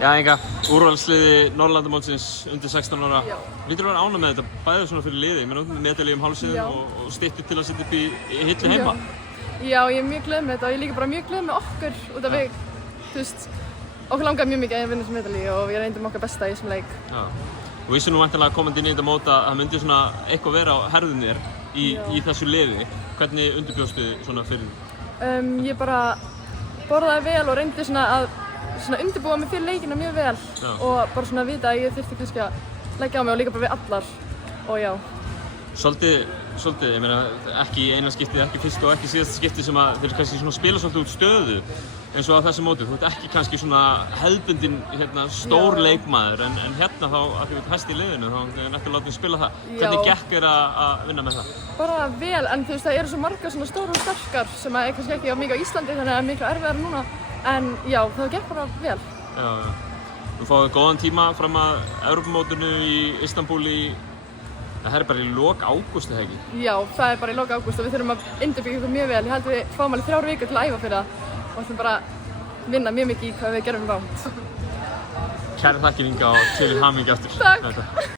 Já, Inga, úrvalsliði Norðurlandamótsins undir 16 ára. Já. Lítur að vera ánægð með þetta, bæðið svona fyrir liðið, með medalíu hálfsíðum og styttu til að setja upp í hillu heima. Já, ég er mjög glöð með þetta og ég er líka bara mjög glöð með okkur út af við, þú veist, okkur langaði mjög mikið að vinna þessu medalíu og við reyndum okkar besta í þessum leik. Já. Og vissu nú væntanlega komandi inn í þetta mót að það myndi svona eitthvað vera á herðum þér í þessu liði. Hvernig undirbjóstu svona fyrir því? Ég bara borðaði vel og reyndi svona að undirbúa mig fyrir leikina mjög vel og bara svona vita að ég þyrfti kannski að leggja á mig og líka bara við allar og já. Svolítið, ég meina ekki í eina skiptið, ekki fyrsta og ekki síðasta skiptið sem að þeir kannski svona spila svolítið út stöðu eins og á þessu móti. Þú ert ekki kannski svona hefðbundinn stór leikmaður en hérna þá, að þú ert hæst í liðinu, þá er ekki látið spila það. Hvernig gekk þér að vinna með það? Bara vel, en þú veist það eru svo margar svona stórar og sterkar sem er kannski ekki mikið á Íslandi þannig að það er miklu erfiðara núna. En já, það gekk bara vel. Já. Þú fáið góðan tíma fram að Evrópumótinu í Istanbúl það er bara í lok ágúst, eða ekki? Já, það er bara í lok ágúst og við þurfum að undirbyggja okkur mjög vel. Ég held við fáum alveg 3 vikur til að æfa fyrir það og ætlum bara að vinna mjög mikið í hvað við gerum rátt. Kærar þakkir Inga og til hamingju aftur. Takk!